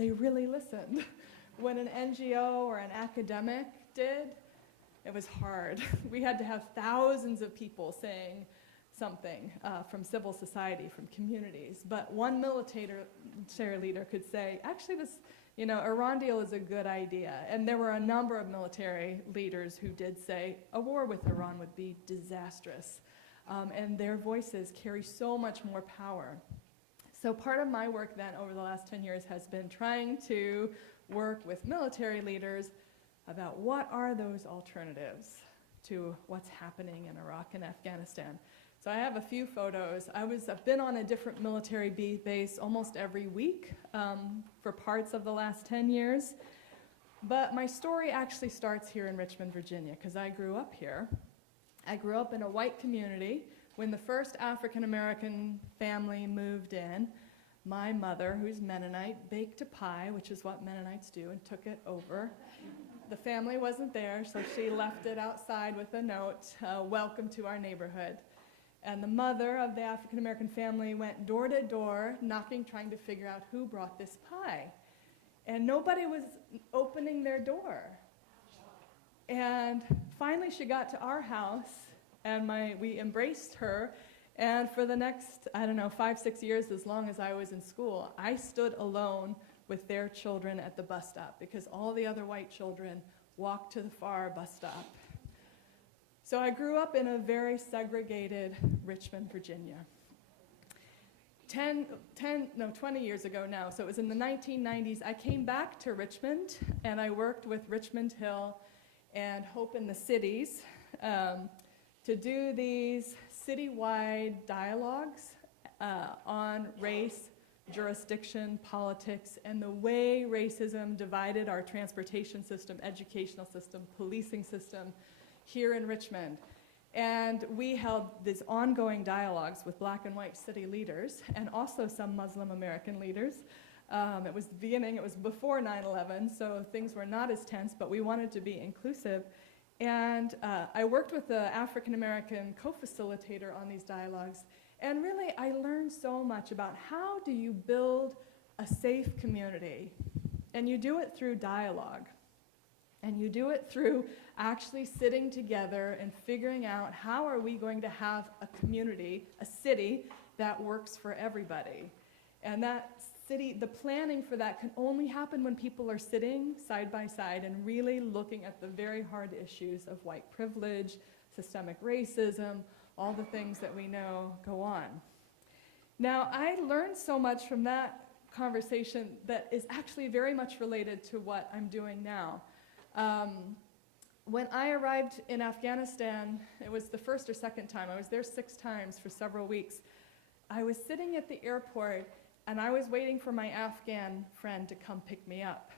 they really listened. When an NGO or an academic did, it was hard. We had to have thousands of people saying something from civil society, from communities. But one military leader could say, actually this, Iran deal is a good idea. And there were a number of military leaders who did say a war with Iran would be disastrous. And their voices carry so much more power. So part of my work then over the last 10 years has been trying to work with military leaders about what are those alternatives to what's happening in Iraq and Afghanistan. So I have a few photos. I've been on a different military base almost every week for parts of the last 10 years. But my story actually starts here in Richmond, Virginia, because I grew up here. I grew up in a white community. When the first African-American family moved in, my mother, who's Mennonite, baked a pie, which is what Mennonites do, and took it over. The family wasn't there, so she left it outside with a note, welcome to our neighborhood. And the mother of the African-American family went door to door, knocking, trying to figure out who brought this pie. And nobody was opening their door. And finally she got to our house, and we embraced her. And for the next, 5-6 years, as long as I was in school, I stood alone with their children at the bus stop because all the other white children walked to the far bus stop. So I grew up in a very segregated Richmond, Virginia. 20 years ago now, so it was in the 1990s, I came back to Richmond and I worked with Richmond Hill and Hope in the Cities to do these citywide dialogues on race, jurisdiction, politics, and the way racism divided our transportation system, educational system, policing system here in Richmond. And we held these ongoing dialogues with black and white city leaders and also some Muslim American leaders. It was the beginning, it was before 9/11, so things were not as tense, but we wanted to be inclusive. And I worked with the African American co-facilitator on these dialogues. And really, I learned so much about how do you build a safe community. And you do it through dialogue. And you do it through actually sitting together and figuring out how are we going to have a community, a city that works for everybody. And that city, the planning for that can only happen when people are sitting side by side and really looking at the very hard issues of white privilege, systemic racism, all the things that we know go on. Now, I learned so much from that conversation that is actually very much related to what I'm doing now. When I arrived in Afghanistan, it was the first or second time, I was there 6 times for several weeks. I was sitting at the airport and I was waiting for my Afghan friend to come pick me up.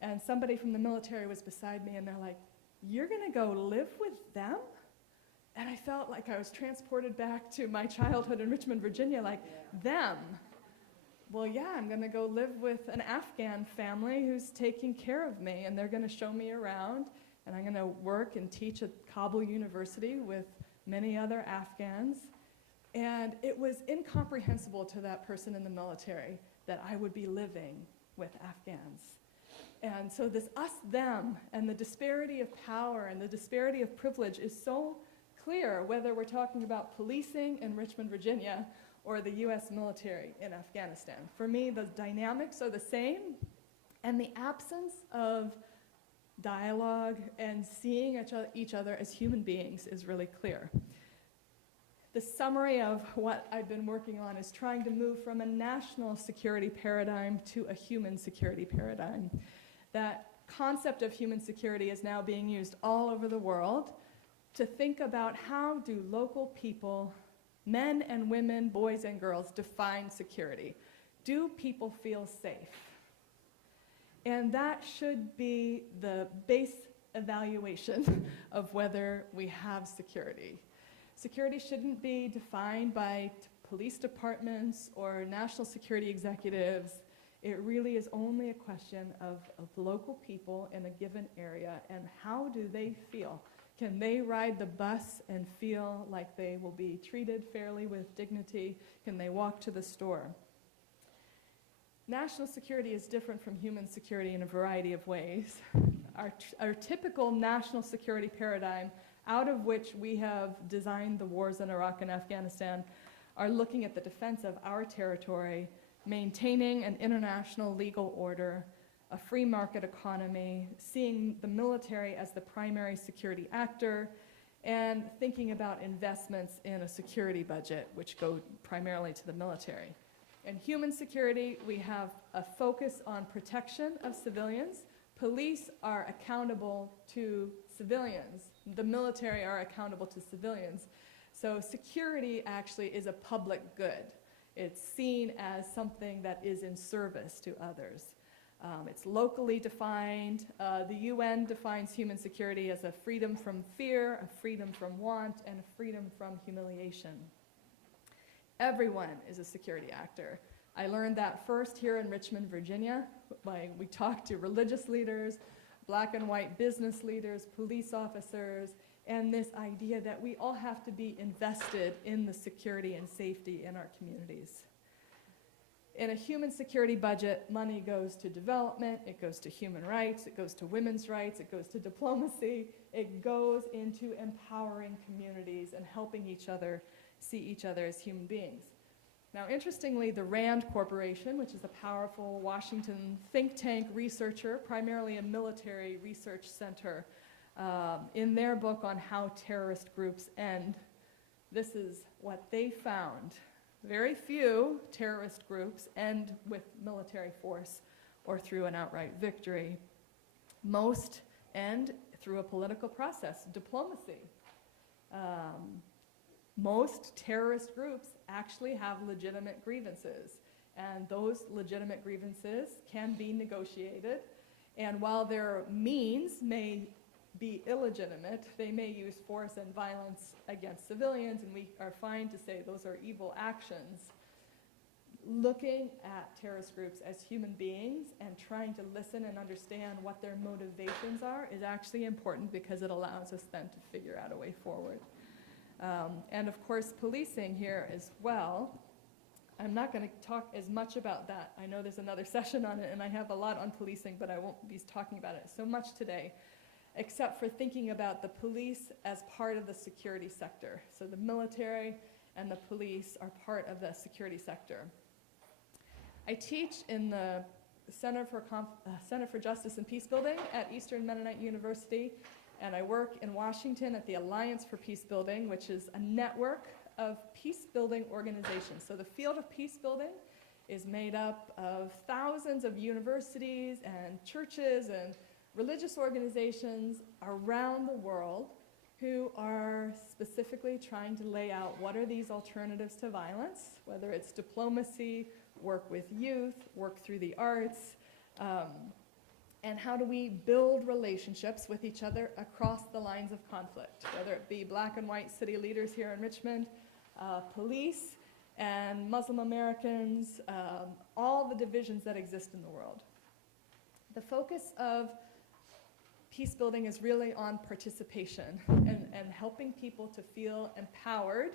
And somebody from the military was beside me and they're like, "You're gonna go live with them?" And I felt like I was transported back to my childhood in Richmond, Virginia, like, them. Well, yeah, I'm gonna go live with an Afghan family who's taking care of me, and they're gonna show me around, and I'm gonna work and teach at Kabul University with many other Afghans. And it was incomprehensible to that person in the military that I would be living with Afghans. And so this us-them and the disparity of power and the disparity of privilege is so clear, whether we're talking about policing in Richmond, Virginia, or the US military in Afghanistan. For me, the dynamics are the same, and the absence of dialogue and seeing each other as human beings is really clear. The summary of what I've been working on is trying to move from a national security paradigm to a human security paradigm. That concept of human security is now being used all over the world to think about how do local people, men and women, boys and girls, define security. Do people feel safe? And that should be the base evaluation of whether we have security. Security shouldn't be defined by police departments or national security executives. It really is only a question of local people in a given area and how do they feel. Can they ride the bus and feel like they will be treated fairly with dignity? Can they walk to the store? National security is different from human security in a variety of ways. Our typical national security paradigm, out of which we have designed the wars in Iraq and Afghanistan, are looking at the defense of our territory, maintaining an international legal order, a free market economy, seeing the military as the primary security actor, and thinking about investments in a security budget, which go primarily to the military. In human security, we have a focus on protection of civilians. Police are accountable to civilians. The military are accountable to civilians. So security actually is a public good. It's seen as something that is in service to others. It's locally defined. The UN defines human security as a freedom from fear, a freedom from want, and a freedom from humiliation. Everyone is a security actor. I learned that first here in Richmond, Virginia. We talked to religious leaders, black and white business leaders, police officers, and this idea that we all have to be invested in the security and safety in our communities. In a human security budget, money goes to development, it goes to human rights, it goes to women's rights, it goes to diplomacy, it goes into empowering communities and helping each other see each other as human beings. Now, interestingly, the RAND Corporation, which is a powerful Washington think tank researcher, primarily a military research center, in their book on how terrorist groups end, this is what they found. Very few terrorist groups end with military force or through an outright victory. Most end through a political process, diplomacy. Most terrorist groups actually have legitimate grievances, and those legitimate grievances can be negotiated. And while their means may be illegitimate, they may use force and violence against civilians, and we are fine to say those are evil actions. Looking at terrorist groups as human beings and trying to listen and understand what their motivations are is actually important, because it allows us then to figure out a way forward. And of course, policing here as well. I'm not going to talk as much about that. I know there's another session on it, and I have a lot on policing, but I won't be talking about it so much today, except for thinking about the police as part of the security sector. So the military and the police are part of the security sector. I teach in the Center for Justice and Peacebuilding at Eastern Mennonite University, and I work in Washington at the Alliance for Peacebuilding, which is a network of peacebuilding organizations. So the field of peacebuilding is made up of thousands of universities and churches and religious organizations around the world who are specifically trying to lay out what are these alternatives to violence, whether it's diplomacy, work with youth, work through the arts, and how do we build relationships with each other across the lines of conflict, whether it be black and white city leaders here in Richmond, police and Muslim Americans, all the divisions that exist in the world. The focus of peacebuilding is really on participation and helping people to feel empowered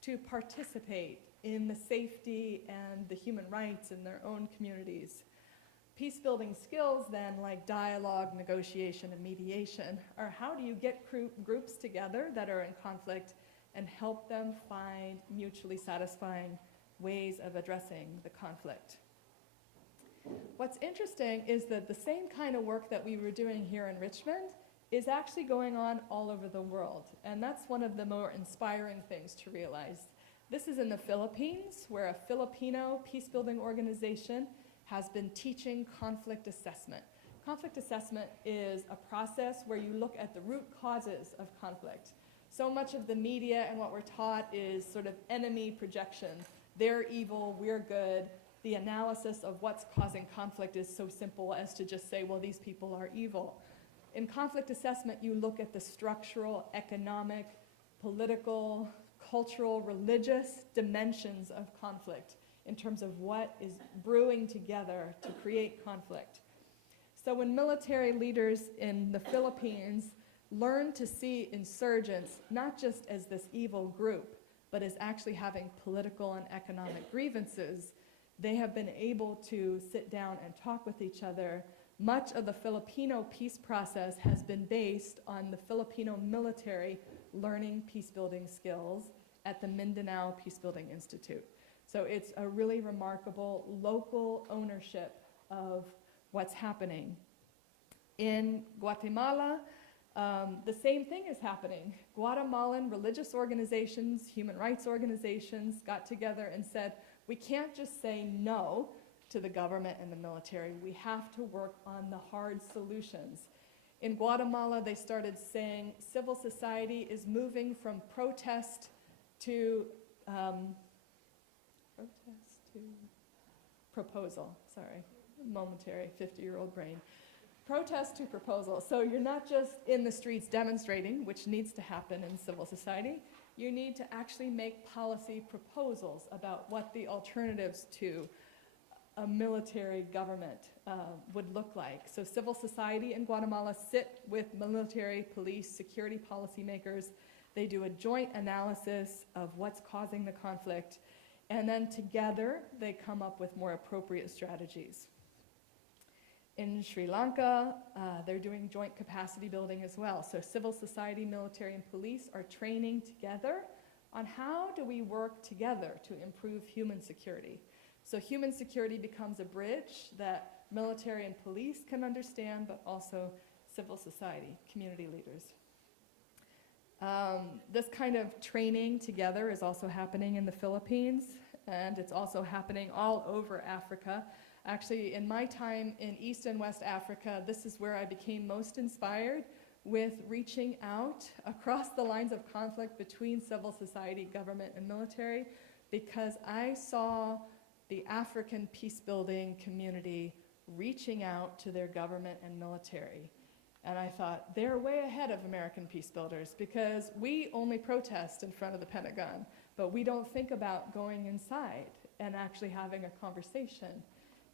to participate in the safety and the human rights in their own communities. Peacebuilding skills then, like dialogue, negotiation, and mediation, are how do you get groups together that are in conflict and help them find mutually satisfying ways of addressing the conflict. What's interesting is that the same kind of work that we were doing here in Richmond is actually going on all over the world, and that's one of the more inspiring things to realize. This is in the Philippines, where a Filipino peacebuilding organization has been teaching conflict assessment. Conflict assessment is a process where you look at the root causes of conflict. So much of the media and what we're taught is sort of enemy projection. They're evil, we're good. The analysis of what's causing conflict is so simple as to just say, well, these people are evil. In conflict assessment, you look at the structural, economic, political, cultural, religious dimensions of conflict in terms of what is brewing together to create conflict. So when military leaders in the Philippines learn to see insurgents not just as this evil group, but as actually having political and economic grievances, they have been able to sit down and talk with each other. Much of the Filipino peace process has been based on the Filipino military learning peacebuilding skills at the Mindanao Peacebuilding Institute. So it's a really remarkable local ownership of what's happening. In Guatemala, the same thing is happening. Guatemalan religious organizations, human rights organizations got together and said, we can't just say no to the government and the military. We have to work on the hard solutions. In Guatemala, they started saying civil society is moving from protest to proposal. Sorry, momentary 50-year-old brain. Protest to proposal. So you're not just in the streets demonstrating, which needs to happen in civil society. You need to actually make policy proposals about what the alternatives to a military government would look like. So civil society in Guatemala sit with military, police, security policymakers. They do a joint analysis of what's causing the conflict, and then together they come up with more appropriate strategies. In Sri Lanka, they're doing joint capacity building as well. So civil society, military, and police are training together on how do we work together to improve human security. So human security becomes a bridge that military and police can understand, but also civil society, community leaders. This kind of training together is also happening in the Philippines, and it's also happening all over Africa. Actually, in my time in East and West Africa, this is where I became most inspired with reaching out across the lines of conflict between civil society, government, and military, because I saw the African peacebuilding community reaching out to their government and military. And I thought, they're way ahead of American peacebuilders, because we only protest in front of the Pentagon, but we don't think about going inside and actually having a conversation.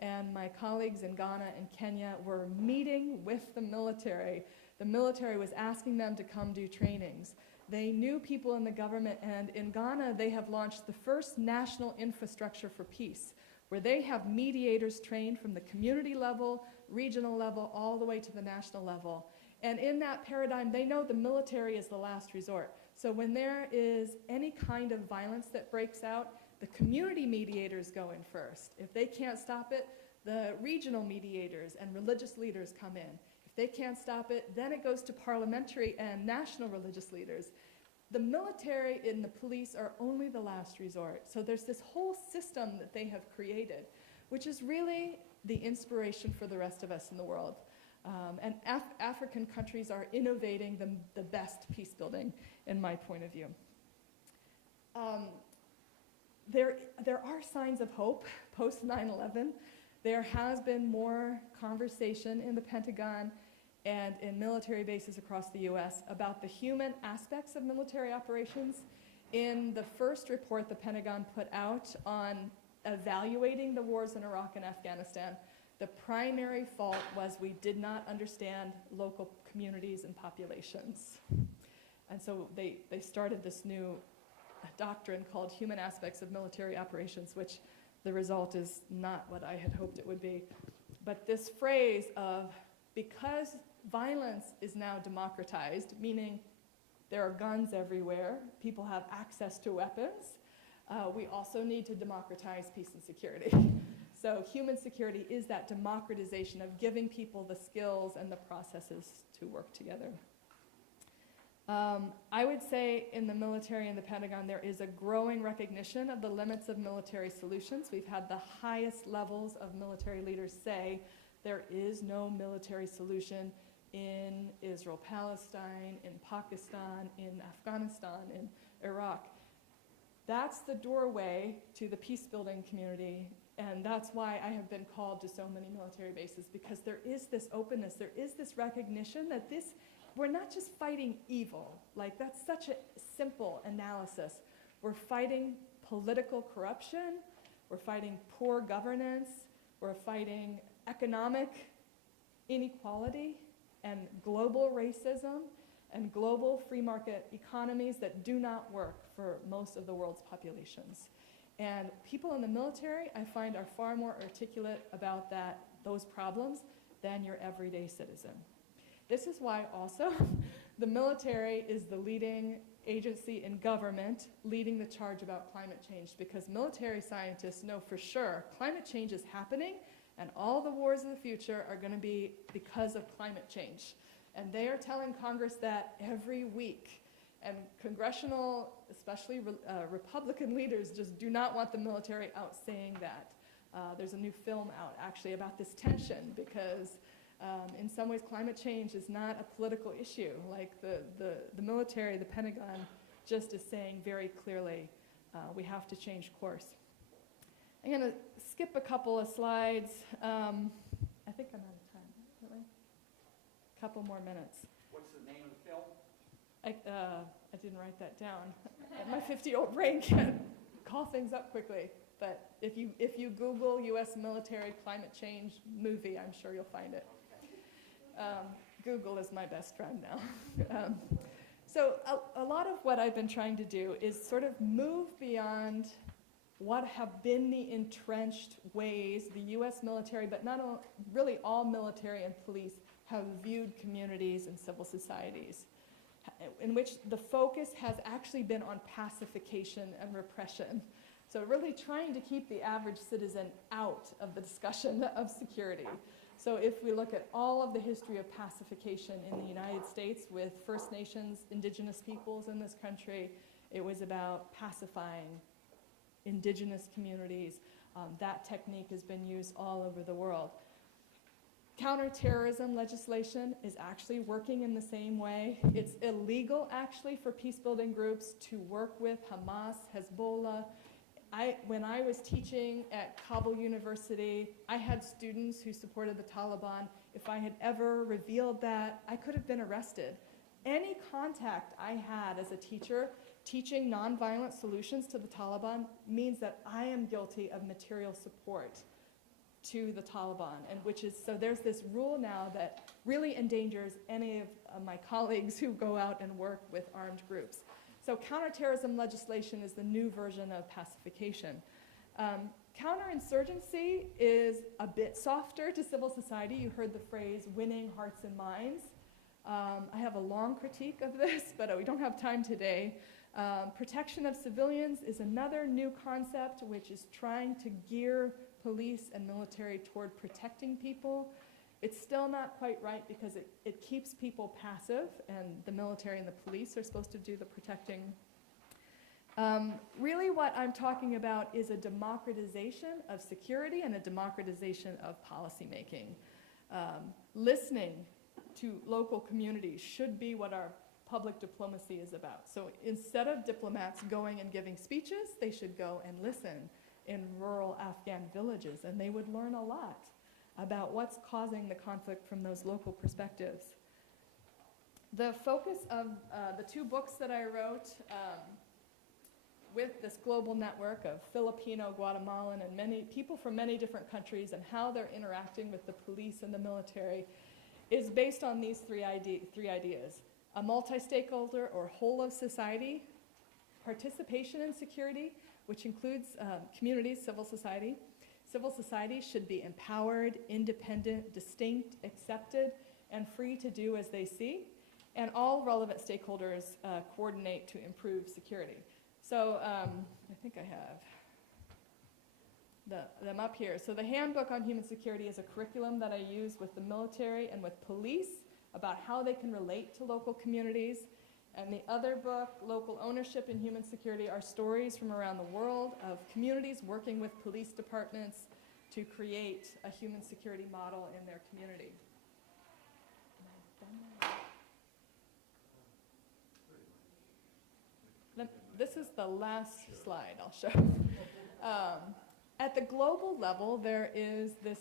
And my colleagues in Ghana and Kenya were meeting with the military. The military was asking them to come do trainings. They knew people in the government, and in Ghana, they have launched the first national infrastructure for peace, where they have mediators trained from the community level, regional level, all the way to the national level. And in that paradigm, they know the military is the last resort. So when there is any kind of violence that breaks out, the community mediators go in first. If they can't stop it, the regional mediators and religious leaders come in. If they can't stop it, then it goes to parliamentary and national religious leaders. The military and the police are only the last resort. So there's this whole system that they have created, which is really the inspiration for the rest of us in the world. And African countries are innovating the best peace building, in my point of view. There are signs of hope post 9/11. There has been more conversation in the Pentagon and in military bases across the US about the human aspects of military operations. In the first report the Pentagon put out on evaluating the wars in Iraq and Afghanistan, the primary fault was we did not understand local communities and populations. And so they started this new doctrine called human aspects of military operations, which the result is not what I had hoped it would be. But this phrase of, because violence is now democratized, meaning there are guns everywhere, people have access to weapons, we also need to democratize peace and security. So human security is that democratization of giving people the skills and the processes to work together. I would say in the military and the Pentagon, there is a growing recognition of the limits of military solutions. We've had the highest levels of military leaders say there is no military solution in Israel, Palestine, in Pakistan, in Afghanistan, in Iraq. That's the doorway to the peace-building community, and that's why I have been called to so many military bases, because there is this openness, there is this recognition that we're not just fighting evil. Like, that's such a simple analysis. We're fighting political corruption, we're fighting poor governance, we're fighting economic inequality and global racism and global free market economies that do not work for most of the world's populations. And people in the military, I find, are far more articulate about those problems than your everyday citizen. This is why also the military is the leading agency in government leading the charge about climate change, because military scientists know for sure climate change is happening and all the wars of the future are going to be because of climate change. And they are telling Congress that every week. And congressional, especially Republican leaders, just do not want the military out saying that. There's a new film out actually about this tension, because in some ways climate change is not a political issue. Like the military, the Pentagon, just is saying very clearly we have to change course. I'm going to skip a couple of slides. I think I'm out of time, really. A couple more minutes. What's the name of the film? I didn't write that down. My 50-year-old brain can't call things up quickly. But if you Google U.S. military climate change movie, I'm sure you'll find it. Google is my best friend now. So a lot of what I've been trying to do is sort of move beyond what have been the entrenched ways the U.S. military, but not really all military and police, have viewed communities and civil societies, in which the focus has actually been on pacification and repression. So really trying to keep the average citizen out of the discussion of security. So if we look at all of the history of pacification in the United States with First Nations, indigenous peoples in this country, it was about pacifying indigenous communities. That technique has been used all over the world. Counterterrorism legislation is actually working in the same way. It's illegal actually for peacebuilding groups to work with Hamas, Hezbollah. When I was teaching at Kabul University, I had students who supported the Taliban. If I had ever revealed that, I could have been arrested. Any contact I had as a teacher teaching nonviolent solutions to the Taliban means that I am guilty of material support to the Taliban, and so there's this rule now that really endangers any of my colleagues who go out and work with armed groups. So counterterrorism legislation is the new version of pacification. Counterinsurgency is a bit softer to civil society. You heard the phrase winning hearts and minds. I have a long critique of this, but we don't have time today. Protection of civilians is another new concept, which is trying to gear police and military toward protecting people. It's still not quite right because it keeps people passive, and the military and the police are supposed to do the protecting. Really what I'm talking about is a democratization of security and a democratization of policymaking. Listening to local communities should be what our public diplomacy is about. So instead of diplomats going and giving speeches, they should go and listen in rural Afghan villages, and they would learn a lot about what's causing the conflict from those local perspectives. The focus of the two books that I wrote with this global network of Filipino, Guatemalan, and many people from many different countries and how they're interacting with the police and the military is based on these three ideas. A multi-stakeholder or whole of society, participation in security, which includes communities, civil society. Civil society should be empowered, independent, distinct, accepted, and free to do as they see. And all relevant stakeholders coordinate to improve security. So I think I have them up here. So the Handbook on Human Security is a curriculum that I use with the military and with police about how they can relate to local communities. And the other book, Local Ownership in Human Security, are stories from around the world of communities working with police departments to create a human security model in their community. This is the last slide I'll show. At the global level, there is this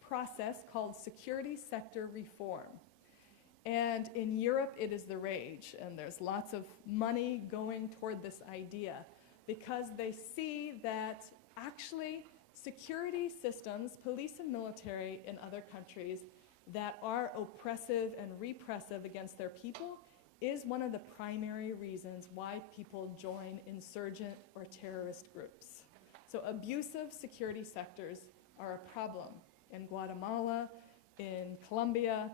process called security sector reform. And in Europe, it is the rage, and there's lots of money going toward this idea because they see that actually security systems, police and military in other countries that are oppressive and repressive against their people is one of the primary reasons why people join insurgent or terrorist groups. So abusive security sectors are a problem in Guatemala, in Colombia.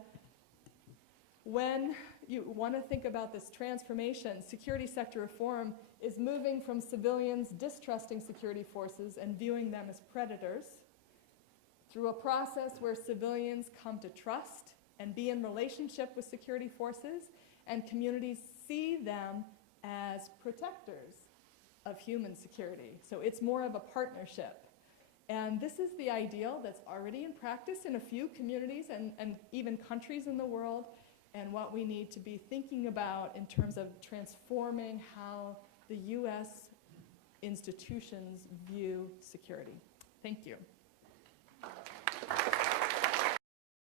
When you want to think about this transformation, security sector reform is moving from civilians distrusting security forces and viewing them as predators through a process where civilians come to trust and be in relationship with security forces, and communities see them as protectors of human security. So it's more of a partnership. And this is the ideal that's already in practice in a few communities and even countries in the world, and what we need to be thinking about in terms of transforming how the US institutions view security. Thank you.